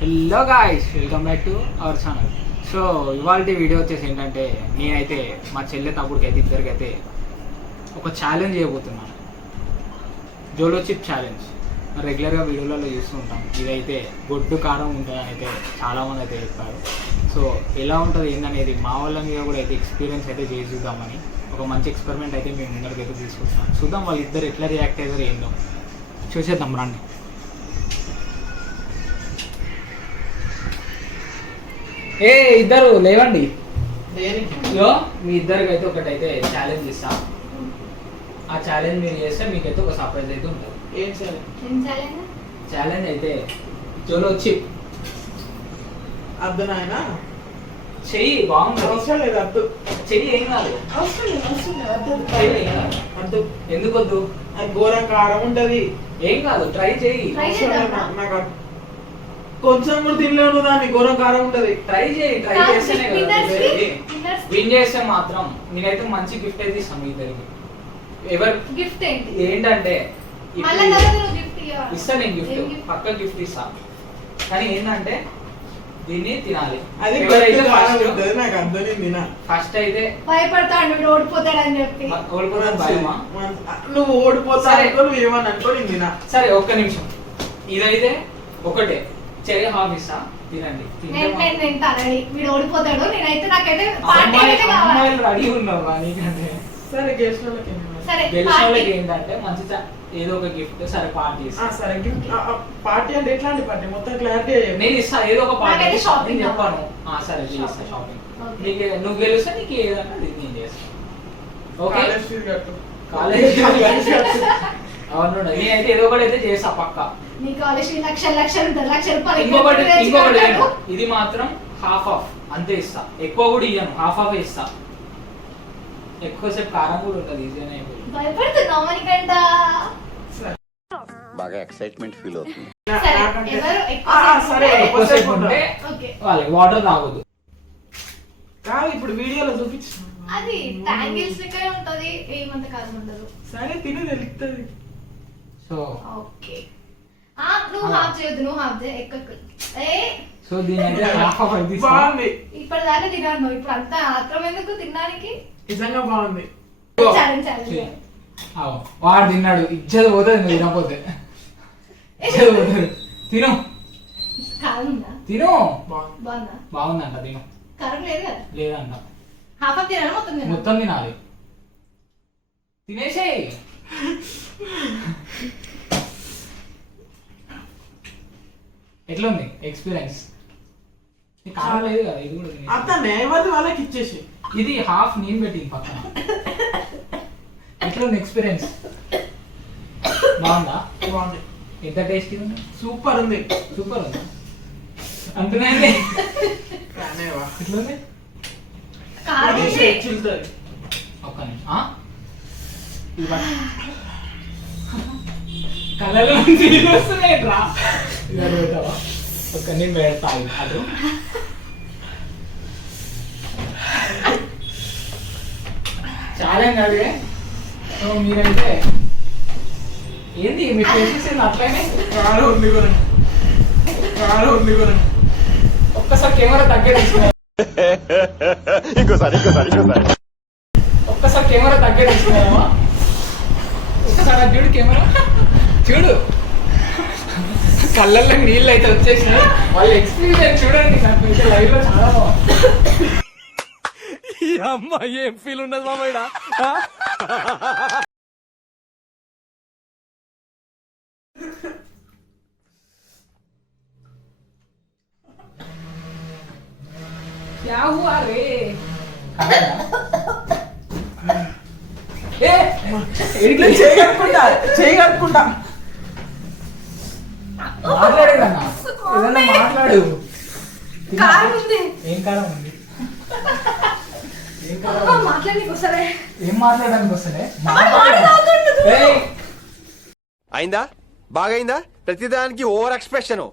Hello guys, welcome back to our channel. So ఇవాళ video వచ్చేసి ఏంటంటే, నేనైతే మా చెల్లె తమ్ముడికి అయితే ఇద్దరికైతే ఒక ఛాలెంజ్ చేయబోతున్నాను. జోలో చిప్ ఛాలెంజ్. రెగ్యులర్గా వీడియోలలో చూస్తూ ఉంటాం. ఇదైతే గొడ్డు కారం ఉంటుందని అయితే చాలామంది అయితే చెప్పారు. సో ఎలా ఉంటుంది ఏందనేది మా వాళ్ళ మీద కూడా అయితే ఎక్స్పీరియన్స్ అయితే చేసి చూద్దామని ఒక మంచి ఎక్స్పెరిమెంట్ అయితే మేము ముందరికైతే తీసుకొస్తున్నాం. చూద్దాం వాళ్ళు ఇద్దరు ఎట్లా రియాక్ట్ అయ్యారు ఏందో చూసేద్దాం రండి. ఏ ఇద్దరు లేవండి. ఇగో మీ ఇద్దరికి అయితే ఒకటైతే ఛాలెంజ్ ఇస్తా. ఆ ఛాలెంజ్ మీరు చేస్తే మీకైతే ఒక సర్ప్రైజ్ అయితే ఉంటుంది. ఏం ఛాలెంజ్ అయితే జోలో చిప్. అర్థం ఆయన చెయ్యి బాగుంది. అవసరం లేదు అద్దు. చెయ్యి ఏం కాదు. అవసరం లేదు అద్దు. చెయ్యి ఏం కాదు. అద్దు. ఎందుకు వద్దు? అది ఘోరం కారం ఉంటది. ఏం కాదు, ట్రై చెయ్యి. నాకు కొంచెం కూడా తినలేను, దాన్ని ఘోరం కారం ఉంటది. ట్రై చేయి. ట్రై చేస్తేనే కదా విన్ చేస్తే మాత్రం నేనైతే మంచి గిఫ్ట్ అయితే ఇస్తాను మీ ఇద్దరికి. ఎవరు గిఫ్ట్ ఏంటంటే ఇస్తా నేను గిఫ్ట్ గిఫ్ట్ పక్క గిఫ్ట్ ఇస్తా. కానీ ఏంటంటే దీన్ని తినాలి. అది ఎవరైతే నాకు అర్థం తినా ఫస్ట్ అయితే భయపడతాడు ఓడిపోతాడని చెప్పి. ఓడిపోతాను భయమా? నువ్వు ఓడిపోతా అనుకో, నువ్వు ఏమని అనుకో, నేను తినా. సరే ఒక్క నిమిషం. ఇదైతే ఒకటే చెయ్యి హాఫ్ ఇస్తా, తినండి. నేను తింటానండి. వీడు ఓడిపోతాడు. నేనైతే నాకైతే పార్టీ అయితే కావాలి. అమ్మాయిలు రెడీ ఉన్నారు నీకంటే. సరే గెలిచిన వాళ్ళకి సరే గెలిచిన వాళ్ళకి ఏంటంటే మంచి ఏదో ఒక గిఫ్ట్. సరే పార్టీ ఇస్తా. సరే గిఫ్ట్. పార్టీ అంటే ఎట్లాంటి పార్టీ మొత్తం క్లారిటీ. నేను ఇస్తా ఏదో ఒక పార్టీ. నాకైతే షాపింగ్ చెప్పాను. సరే ఇస్తా షాపింగ్. నీకు నువ్వు గెలిస్తే నీకు ఏదన్నా నేను చేస్తాను. ఓకే కాలేజ్ అవును. నేనైతే ఏదో ఒకటి అయితే చేస్తా పక్కా. నీ కాలేజ్ లక్షలు ఉంటుంది. లక్ష రూపాయలు ఇంకొకటి ఇది మాత్రం హాఫ్ ఆఫ్ అంతే ఇస్తా. ఎక్కువ కూడా ఇయ్యను, హాఫ్ ఆఫ్ ఇస్తా. ఎక్కువసేపు కారం కూడా ఉంటుంది. ఈజీగానే భయపడుతున్నావు మనకంట. బాగా ఎక్సైట్మెంట్ ఫీల్ అవుతుంది. సరే ఎక్కువసేపు ఉంటే వాళ్ళకి వాటర్ తాగొద్దు. కాదు ఇప్పుడు వీడియోలో చూపించు. అది ట్యాంగిల్స్ లెక్కనే ఉంటది, ఏమంత కారం ఉండదు. సరే తిని తెలుస్తుంది. సో ఓకే నువ్వు హాఫ్ చేయొద్దు. నువ్వు హాఫ్ చేయ ఎక్కకు. సో దీని అయితే హాఫ్ ఆఫ్ అయితే ఇస్తా. బాగుంది. ఇప్పటిదాకా తిన్నాను. ఇప్పుడు అంతా ఆత్రం ఎందుకు తినడానికి? నిజంగా బాగుంది. వాడు తిన్నాడు. ఇచ్చేది పోతుంది నువ్వు తినకపోతే. ఇచ్చేది పోతుంది. తిను కారం ఉందా? తిను. బాగుందా? బాగుందంట. తిను. కారం లేదు కదా? లేదంట. హాఫ్ ఆఫ్ తినాలి, మొత్తం తినాలి. మొత్తం తినాలి. తినేసేయి. ఎట్లుంది ఎక్స్పీరియన్స్? కారం లేదు కదా. ఇది కూడా అతనే ఎవరి వాళ్ళకి ఇచ్చేసి. ఇది హాఫ్ నేను పెట్టింది పక్కన. ఎట్లుంది ఎక్స్పీరియన్స్? బాగుందా? బాగుంది. ఎంత టేస్టీ ఉంది? సూపర్ ఉంది. సూపర్ ఉంది అంటున్నాయండి. ఎట్లుంది? కారం ఉంది. ఒక్క నిమిషం. కళ్ళలో వస్తున్నాయి రా. ఒక్క నేను పెడతా అటు. ఛాలెంజ్ అడిగే మీరైతే ఏంది మీ ఫేసెస్ అట్లనే కారం ఉంది కూడా. కారం ఉంది కూడా. ఒక్కసారి కెమెరా తగ్గేది. ఇంకోసారి ఒక్కసారి కెమెరా తగ్గేది. ఒక్కసారి చూడు కెమెరా చూడు. కళ్ళల్లో నీళ్ళు అయితే వచ్చేసినాయి. వాళ్ళ ఎక్స్పీరియన్స్ చూడండి. నాకు అయితే లైవ్ లో చాలా బాగుంది. అమ్మాయి ఏం ఫీల్ ఉండదు మామయ్య. क्या हुआ रे? చేయగలుగుకుంటా. మాట్లాడేదన్నా ఏదన్నా మాట్లాడు. కారం ఉంది. ఏం కాలం ఉంది? మాట్లాడడానికి వస్తారే. ఏం మాట్లాడడానికి వస్తలే. అయిందా? బాగైందా? ప్రతిదానికి ఓవర్ ఎక్స్ప్రెషన్.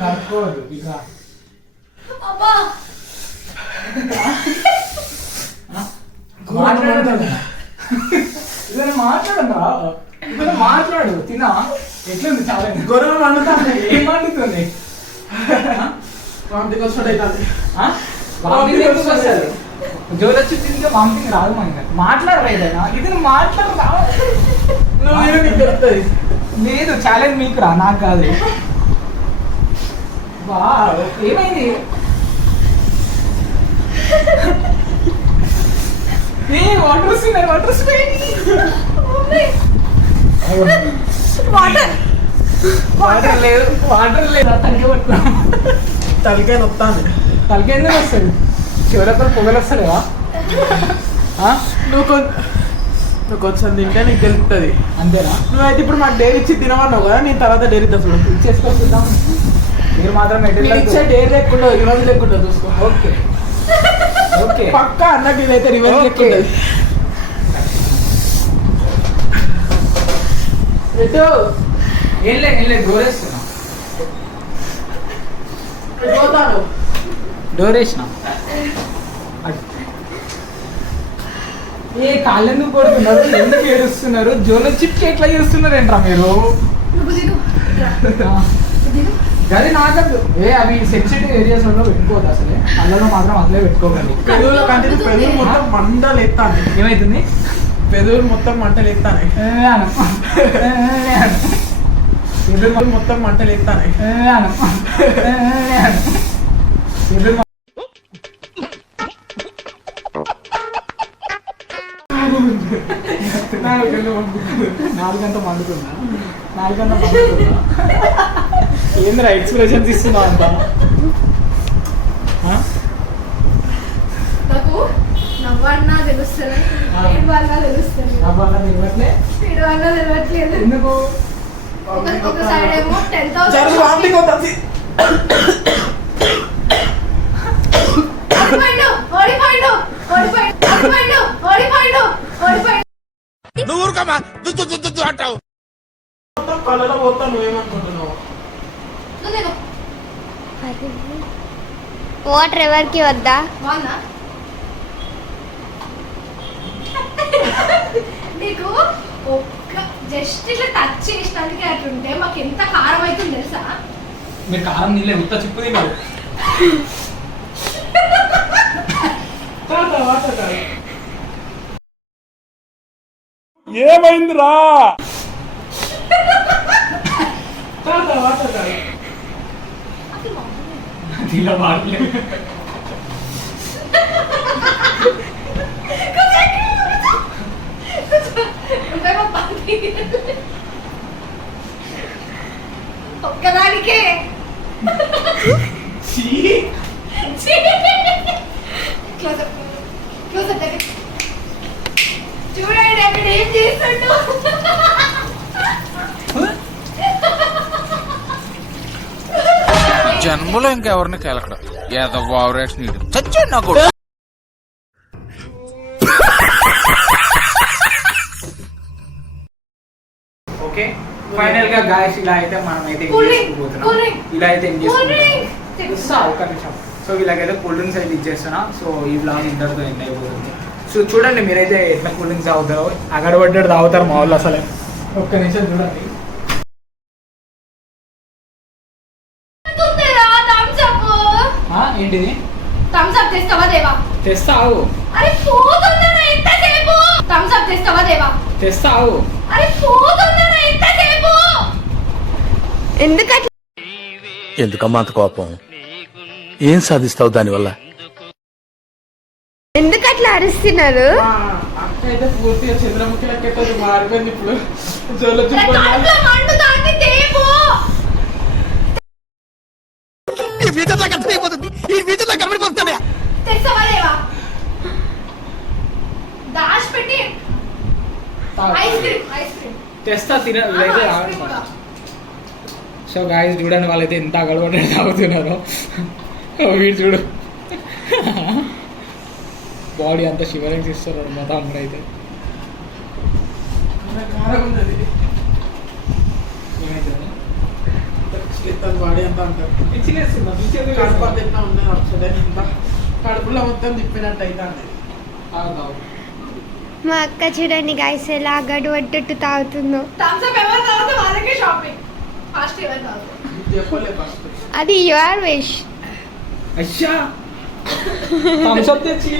కనుక్కోదు ఇక. అబ్బా మాట్లాడు. తిన్నా ఎట్లుంది? చాలా గొర్రెలు వండుతాను. ఏం వండుతుంది? వాంతికి వస్తాడు అవుతుంది. వామిటింగ్ ఎందుకు వస్తుంది? జోలు వచ్చి తింటే వామిటింగ్ రాదు మనకి. మాట్లాడరా ఏదైనా, ఇది నువ్వు మాట్లాడరా. నువ్వు మీరు నీకు తెలుస్తుంది. లేదు, ఛాలెంజ్ మీకు రా, నాకు కాదు. వావ్, ఏమైంది? వాటర్ వస్తున్నాయి, వాటర్ వస్తున్నాయి. వాటర్ వాటర్ లేదు, వాటర్ లేదు. తలకే పట్టుకున్నాం. తలకాయ నొత్తాను. తలకే ఎందుకు వస్తుంది? చివరికి పొగలు వస్తలేవా? నువ్వు కొంచెం తింటే నీకు తెలుస్తుంది. అంతేనా? నువ్వైతే ఇప్పుడు మాకు డైరీ ఇచ్చి తినమన్నావు కదా, నేను తర్వాత డైరీ తెచ్చుడు ఇచ్చేసుకొచ్చుద్దాం. మీరు మాత్రం నేను ఇచ్చే డైరీ లేకుండా ఈరోజు లేకుండా చూసుకో. ఓకే ఓకే పక్కా అన్నకి ఇదైతే రివెంజ్ లేకుండా. ఎటు ఏం లేదు డోర్ వేస్తున్నా. పోతాను. డోర్ వేసిన. ఏ కాళ్ళెందుకు కొడుతున్నారు? ఎందుకు ఏడుస్తున్నారు? జోలో చిప్కి ఎట్లా చేస్తున్నారు ఏంట్రా మీరు? గది నాకద్దు. అవి సెన్సిటివ్ ఏరియాస్ లో పెట్టుకోవద్దు అసలే. అల్లలో మాత్రం అసలే పెట్టుకోకండి. పెదవుల కంటే పెదవులు మొత్తం మంటలు ఎత్తాను. ఏమైతుంది? పెదవులు మొత్తం మంటలు ఎత్తాను. పెదవులు మొత్తం మంటలు ఎత్తాను. నాలుగంతా మండుతుందా? ఏంద్రా ఎక్స్ప్రెషన్స్ ఇస్తున్నావు అంత? నాకు నవ్వన్నా తెలుస్తుంది, ఏడవన్నా తెలుస్తుంది. అవ్వాలా తెలియట్లే? ఏడవన్నా తెలియట్లేదు. ఎందుకు? ఒక సైడ్ ఏమో 10,000 ఓడిపోయిండు. నువ్వు ఊరుకోమా అంటావు. మొత్తం కళ్ళలో పోతా. నువ్వేమనుకుంటున్నావు? వాటర్ ఎవరికి వద్దా? నీకు ఒక్క జస్ట్ ఇట్లా టచ్ చేసినందుకే అట్లుంటే మాకు ఎంత కారం అవుతుంది తెలుసా? మీరు కారం నీళ్ళే ఉత్త చిప్పు తిన్నారు. ఏమైందిరా? ఇలా మాట్లేదు. ఒక్కదానికే చూడండి అక్కడ ఏం చేస్తుంటూ. జన్మలో ఇంకెవరిని కేలకడం ఏదో వావరేషన్ చచ్చాడు నాకు. ఓకే, ఫైనల్ గా గాయస్ ఇలా అయితే మనం అయితే ఇలా అయితే ఏం చేసుకుంటాం. ఒక నిమిషం. సో వీళ్ళకైతే కూల్ డ్రింక్స్ అయితే ఇచ్చేస్తున్నా. సో ఈ బ్లాగ్ ఇంతటితో ఎండ్ అయిపోతుంది. సో చూడండి మీరైతే ఎట్లా కూల్ డ్రింక్స్ తాగుతారో. అగడబడ్డాడు తాగుతారు మా వాళ్ళు అసలే. ఒక్క నిమిషం చూడండి. ఏంటిది? థమ్స్ అప్ తెస్తావా దేవా? తెస్తావు. అరే పోతుందరా ఎంతసేపు? థమ్స్ అప్ తెస్తావా దేవా? తెస్తావు. అరే పోతుందరా ఎంతసేపు? ఎందుకట్లా? ఎందుకమ్మా అంత కోపం? ఏం సాధిస్తావు దానివల్ల? ఎందుకట్లా అరుస్తున్నారు? అక్క అయితే పూర్తిగా చంద్రముఖి లెక్క మారిపోయింది ఇప్పుడు. జోలో కడుపులో మండుతాంది దేవు. తెస్తావా దేవా? దాష్ పెట్టి ఐస్ క్రీమ్ తెస్తా తిన. సో గాయస్ చూడండి వాళ్ళైతే ఎంత అగడబడ్డాడు తాగుతున్నారో. వీడు చూడు బాడీ అంతా షివరింగ్స్ ఇస్తారు మా తమ్ముడు అయితే. బాడీ అంతా అంటారు. కడుపు అంతా ఎట్లా ఉన్నది అప్సెట్ అంతా. కడుపులో మొత్తం తిప్పినట్టు అయితే మా అక్క చూడండి గైస్ ఎలా గడువట్టట్టు తాగుతుందో. థమ్స్ అప్ ఎవరు తాగితే వాళ్ళకే షాపింగ్. ఫాస్ట్ ఎవరు తాగుతారు? చెప్పలే ఫస్ట్. అది యువర్ విష్. అయ్యా థమ్స్ అప్ తెచ్చి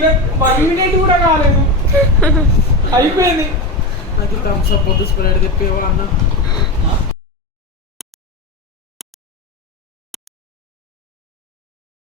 1 మినిట్ కూడా కాలేదు, అయిపోయింది. నాకు థమ్స్ అప్ పొద్దు స్ప్రైట్ తెప్పేవా అన్న.